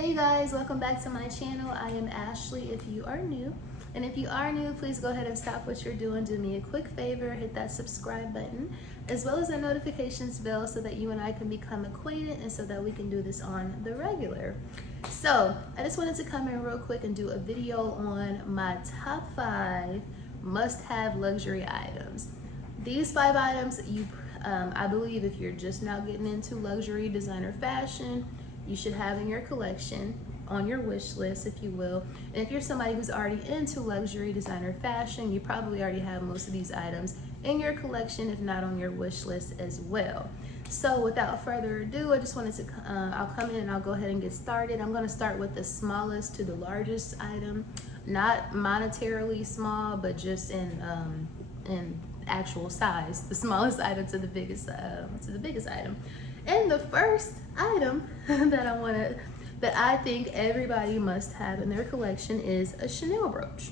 Hey guys, welcome back to my channel. I am Ashley if you are new. And if you are new, please go ahead and stop what you're doing. Do me a quick favor, hit that subscribe button, as well as the notifications bell so that you and I can become acquainted and so that we can do this on the regular. So I just wanted to come in real quick and do a video on my top 5 must-have luxury items. These 5 items, I believe if you're just now getting into luxury designer fashion, you should have in your collection, on your wish list, if you will. And if you're somebody who's already into luxury designer fashion, you probably already have most of these items in your collection, if not on your wish list as well. So without further ado, I just wanted to, I'll come in and I'll go ahead and get started. I'm gonna start with the smallest to the largest item, not monetarily small, but just in actual size, the smallest item to the biggest item. And the first item that I think everybody must have in their collection is a Chanel brooch.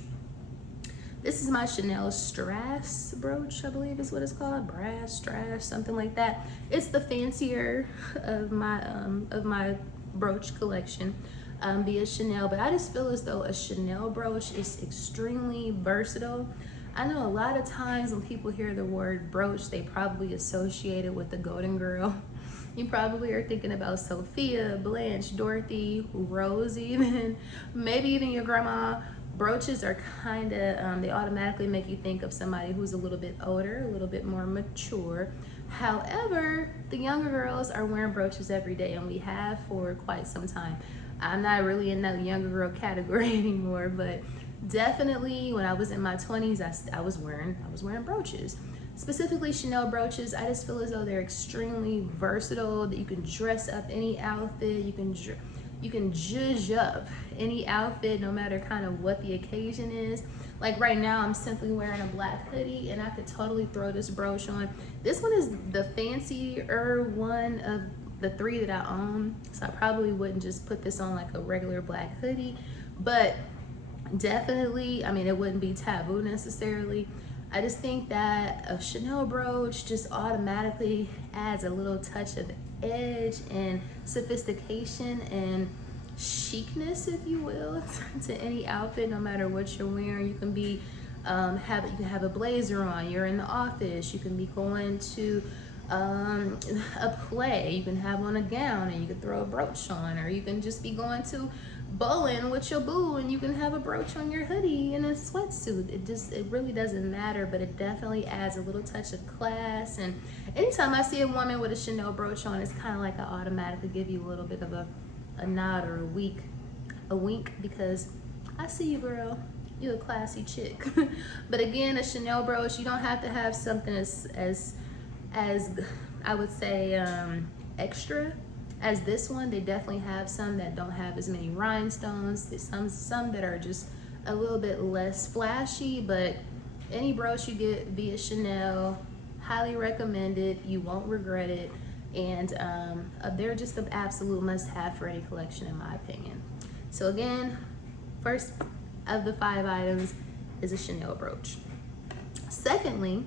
This is my Chanel Strass brooch, I believe is what it's called, brass, strass, something like that. It's the fancier of my brooch collection via Chanel, but I just feel as though a Chanel brooch is extremely versatile. I know a lot of times when people hear the word brooch, they probably associate it with the Golden Girl. You probably are thinking about Sophia, Blanche, Dorothy, Rose even, maybe even your grandma. Brooches are kind of, they automatically make you think of somebody who's a little bit older, a little bit more mature. However, the younger girls are wearing brooches every day, and we have for quite some time. I'm not really in that younger girl category anymore, but definitely when I was in my 20s, I was wearing brooches. Specifically Chanel brooches. I just feel as though they're extremely versatile, that you can dress up any outfit, you can zhuzh up any outfit no matter kind of what the occasion is. Like right now I'm simply wearing a black hoodie and I could totally throw this brooch on. This one is the fancier one of the 3 that I own, so I probably wouldn't just put this on like a regular black hoodie, but definitely, I mean, it wouldn't be taboo necessarily. I just think that a Chanel brooch just automatically adds a little touch of edge and sophistication and chicness, if you will, to any outfit, no matter what you're wearing. You can be, you can have a blazer on, you're in the office, you can be going to a play, you can have on a gown and you can throw a brooch on, or you can just be going to bowling with your boo and you can have a brooch on your hoodie and a sweatsuit. It really doesn't matter, but it definitely adds a little touch of class. And anytime I see a woman with a Chanel brooch on, it's kind of like I automatically give you a little bit of a nod or a wink, because I see you, girl, you're a classy chick. But again, a Chanel brooch, you don't have to have something as I would say extra as this one. They definitely have some that don't have as many rhinestones. There's some that are just a little bit less flashy, but any brooch you get via Chanel, highly recommended. You won't regret it, and they're just the absolute must-have for any collection in my opinion. So again, first of the 5 items is a Chanel brooch. Secondly,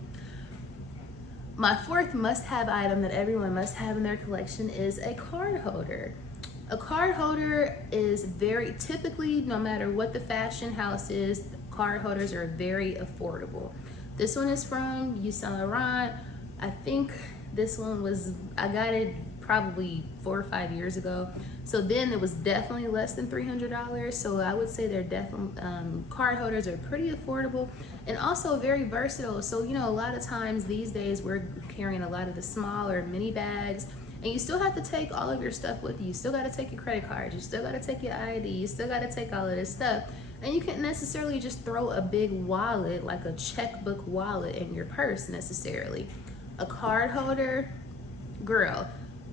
my 4th must-have item that everyone must have in their collection is a card holder. A card holder is very, typically, no matter what the fashion house is, card holders are very affordable. This one is from Yves Saint Laurent. I think this one was, I got it probably 4 or 5 years ago. So then it was definitely less than $300. So I would say they're definitely, card holders are pretty affordable and also very versatile. So, you know, a lot of times these days we're carrying a lot of the smaller mini bags, and you still have to take all of your stuff with you. You still got to take your credit cards, you still got to take your ID, you still got to take all of this stuff. And you can't necessarily just throw a big wallet, like a checkbook wallet, in your purse necessarily. A card holder, girl,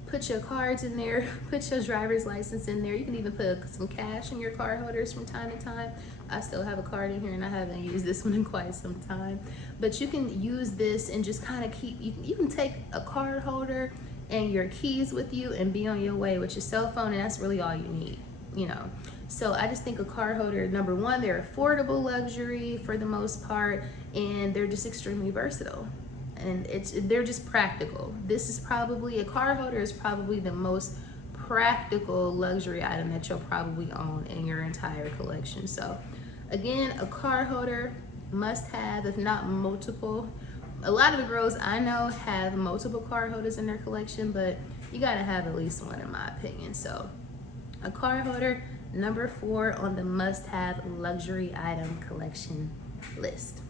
put your cards in there, put your driver's license in there. You can even put some cash in your card holders from time to time. I still have a card in here and I haven't used this one in quite some time. But you can use this and just kind of keep, you can take a card holder and your keys with you and be on your way with your cell phone, and that's really all you need, you know. So I just think a card holder, number one, they're affordable luxury for the most part, and they're just extremely versatile. And they're just practical. This is probably, a card holder is probably the most practical luxury item that you'll probably own in your entire collection. So again, a card holder, must have, if not multiple. A lot of the girls I know have multiple card holders in their collection, but you gotta have at least one in my opinion. So a card holder, number 4 on the must-have luxury item collection list.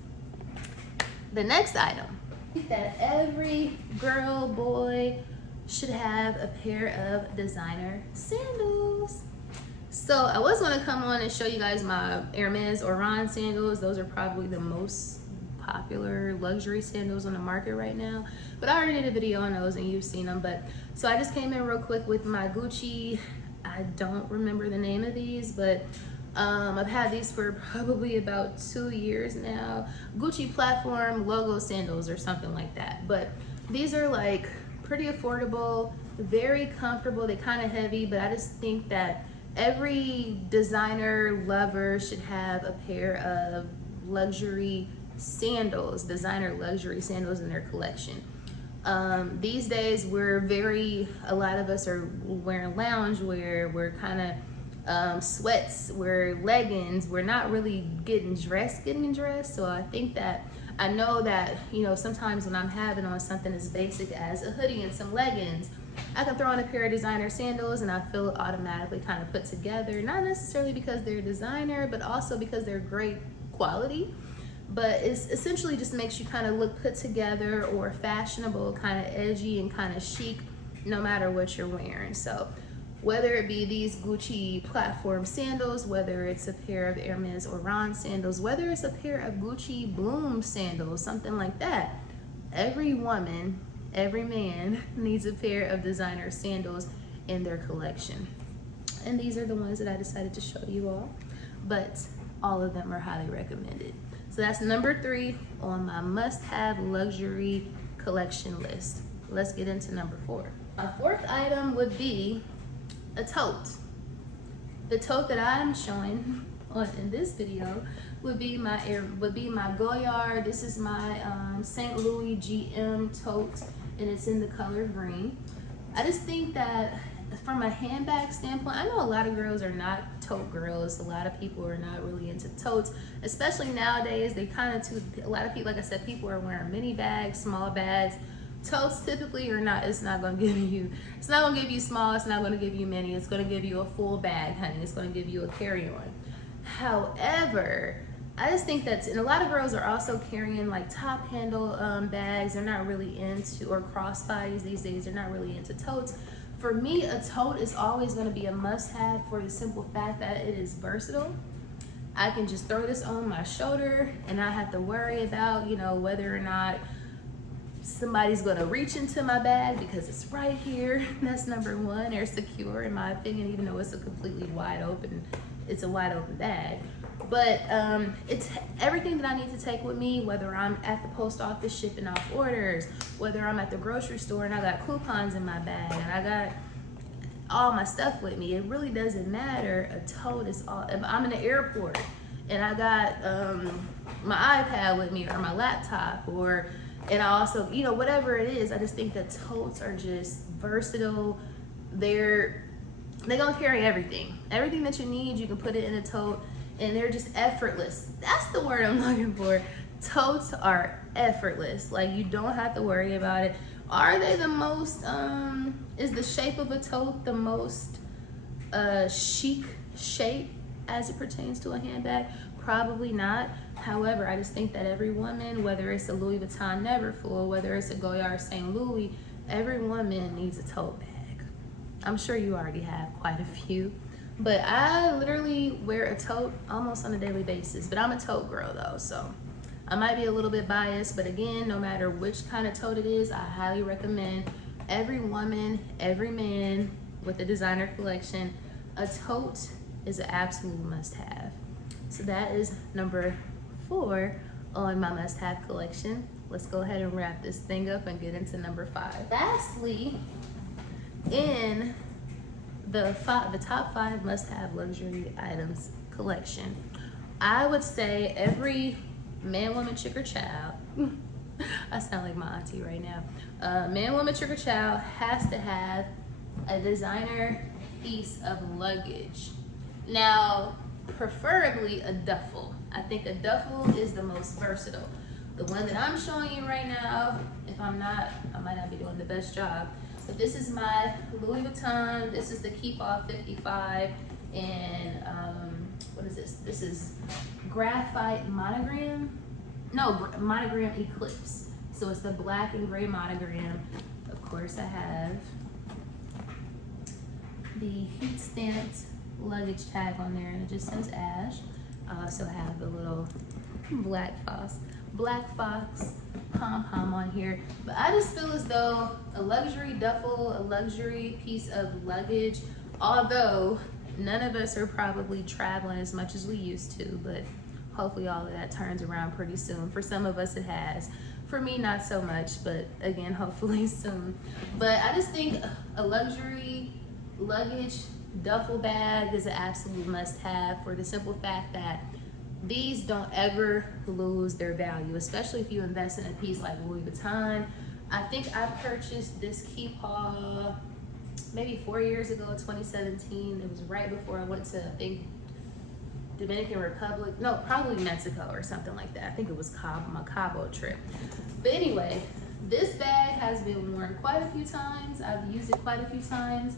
The next item that every girl, boy should have a pair of designer sandals. So I was gonna come on and show you guys my Hermes Oran sandals. Those are probably the most popular luxury sandals on the market right now. But I already did a video on those and you've seen them. But so I just came in real quick with my Gucci, I don't remember the name of these, but I've had these for probably about 2 years now. Gucci platform logo sandals or something like that. But these are like pretty affordable, very comfortable. They're kind of heavy, but I just think that every designer lover should have a pair of luxury sandals, designer luxury sandals in their collection. These days a lot of us are wearing loungewear, we're kind of sweats, we're leggings, we're not really getting dressed. So I know that, you know, sometimes when I'm having on something as basic as a hoodie and some leggings, I can throw on a pair of designer sandals and I feel automatically kind of put together, not necessarily because they're designer, but also because they're great quality. But it's essentially just makes you kind of look put together or fashionable, kind of edgy and kind of chic, no matter what you're wearing. So whether it be these Gucci platform sandals, whether it's a pair of Hermes Oran sandals, whether it's a pair of Gucci Bloom sandals, something like that, every woman, every man needs a pair of designer sandals in their collection. And these are the ones that I decided to show you all, but all of them are highly recommended. So that's number 3 on my must-have luxury collection list. Let's get into number 4. My 4th item would be a tote. The tote that I'm showing in this video would be my Goyard. This is my St. Louis GM tote, and it's in the color green. I just think that from a handbag standpoint, I know a lot of girls are not tote girls. A lot of people are not really into totes, especially nowadays. They kind of a lot of people, like I said, people are wearing mini bags, small bags. Totes typically are not, it's not gonna give you small, it's not gonna give you mini, it's gonna give you a full bag, honey. It's gonna give you a carry-on. However, I just think that, and a lot of girls are also carrying like top handle bags. They're not really into, or crossbodies these days, they're not really into totes. For me, a tote is always gonna be a must-have for the simple fact that it is versatile. I can just throw this on my shoulder and not have to worry about, you know, whether or not somebody's gonna reach into my bag because it's right here. That's number 1. They're secure in my opinion, even though it's a completely wide open bag. But it's everything that I need to take with me, whether I'm at the post office shipping off orders, whether I'm at the grocery store and I got coupons in my bag and I got all my stuff with me. It really doesn't matter. A tote is all, if I'm in the airport and I got my iPad with me or my laptop, and I also, you know, whatever it is, I just think that totes are just versatile. They're gonna carry everything that you need. You can put it in a tote, and they're just effortless. That's the word I'm looking for. Totes are effortless. Like, you don't have to worry about it. Are they the most, is the shape of a tote the most chic shape as it pertains to a handbag? Probably not. However, I just think that every woman, whether it's a Louis Vuitton Neverfull, whether it's a Goyard St. Louis, every woman needs a tote bag. I'm sure you already have quite a few, but I literally wear a tote almost on a daily basis. But I'm a tote girl though, so I might be a little bit biased, but again, no matter which kind of tote it is, I highly recommend every woman, every man with a designer collection, a tote is an absolute must-have. So that is number 4 on my must-have collection. Let's go ahead and wrap this thing up and get into number 5. Lastly, in the top 5 must-have luxury items collection, I would say every man, woman, chick, or child, I sound like my auntie right now, man, woman, chick, or child has to have a designer piece of luggage. Now, preferably a duffel. I think a duffel is the most versatile. The one that I'm showing you right now, if I'm not, I might not be doing the best job, but this is my Louis Vuitton. This is the Keep Off 55, and what is this? This is graphite monogram. No, monogram Eclipse. So it's the black and gray monogram. Of course, I have the heat stamped luggage tag on there, and it just says Ash. I also have the little black fox pom-pom on here. But I just feel as though a luxury duffel, a luxury piece of luggage, although none of us are probably traveling as much as we used to, but hopefully all of that turns around pretty soon. For some of us it has. For me, not so much, but again, hopefully soon. But I just think a luxury luggage duffel bag is an absolute must-have, for the simple fact that these don't ever lose their value, especially if you invest in a piece like Louis Vuitton. I think I purchased this Keep Off maybe 4 years ago, 2017. It was right before I went to, I think, Dominican Republic. No, probably Mexico or something like that. I think it was my Cabo trip. But anyway, this bag has been worn quite a few times. I've used it quite a few times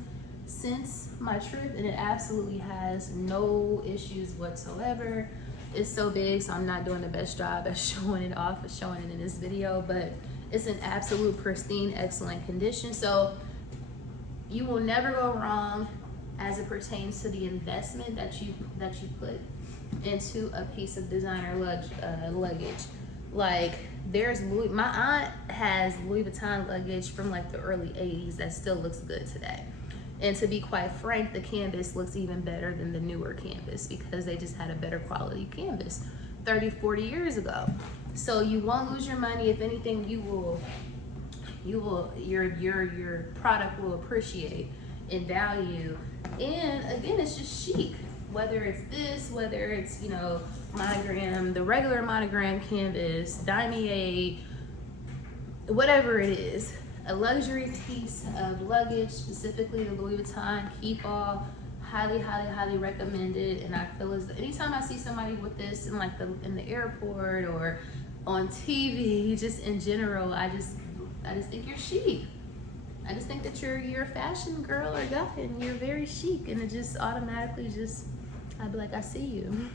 since my trip, and it absolutely has no issues whatsoever. It's so big, so I'm not doing the best job at showing it off, at showing it in this video, but it's in absolute pristine, excellent condition. So you will never go wrong as it pertains to the investment that you put into a piece of designer luggage. Like, there's my aunt has Louis Vuitton luggage from like the early 80s that still looks good today. And to be quite frank, the canvas looks even better than the newer canvas because they just had a better quality canvas 30, 40 years ago. So you won't lose your money. If anything, your product will appreciate in value. And again, it's just chic. Whether it's this, whether it's, you know, monogram, the regular monogram canvas, damier, whatever it is. A luxury piece of luggage, specifically the Louis Vuitton Keep Off, highly, highly, highly recommended. And I feel as anytime I see somebody with this in like in the airport or on TV, just in general, I just think you're chic. I just think that you're a fashion girl or guy, and you're very chic, and it just automatically I'd be like, I see you,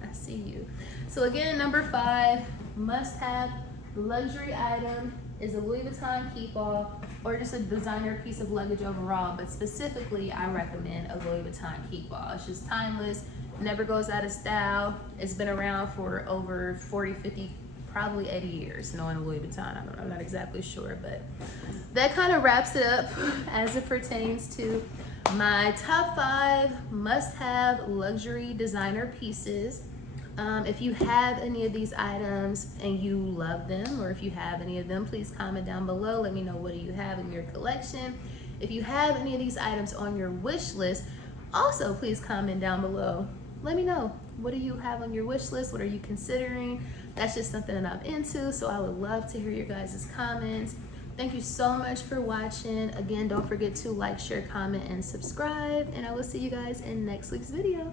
I see you. So again, number 5, must-have luxury item is a Louis Vuitton Keep Off, or just a designer piece of luggage overall, but specifically I recommend a Louis Vuitton Keep Off. It's just timeless, never goes out of style. It's been around for over 40, 50, probably 80 years, knowing Louis Vuitton. I'm not exactly sure, but that kind of wraps it up as it pertains to my top 5 must-have luxury designer pieces. If you have any of these items and you love them, or if you have any of them, please comment down below. Let me know, what do you have in your collection? If you have any of these items on your wish list, also please comment down below. Let me know, what do you have on your wish list? What are you considering? That's just something that I'm into, so I would love to hear your guys' comments. Thank you so much for watching. Again, don't forget to like, share, comment, and subscribe, and I will see you guys in next week's video.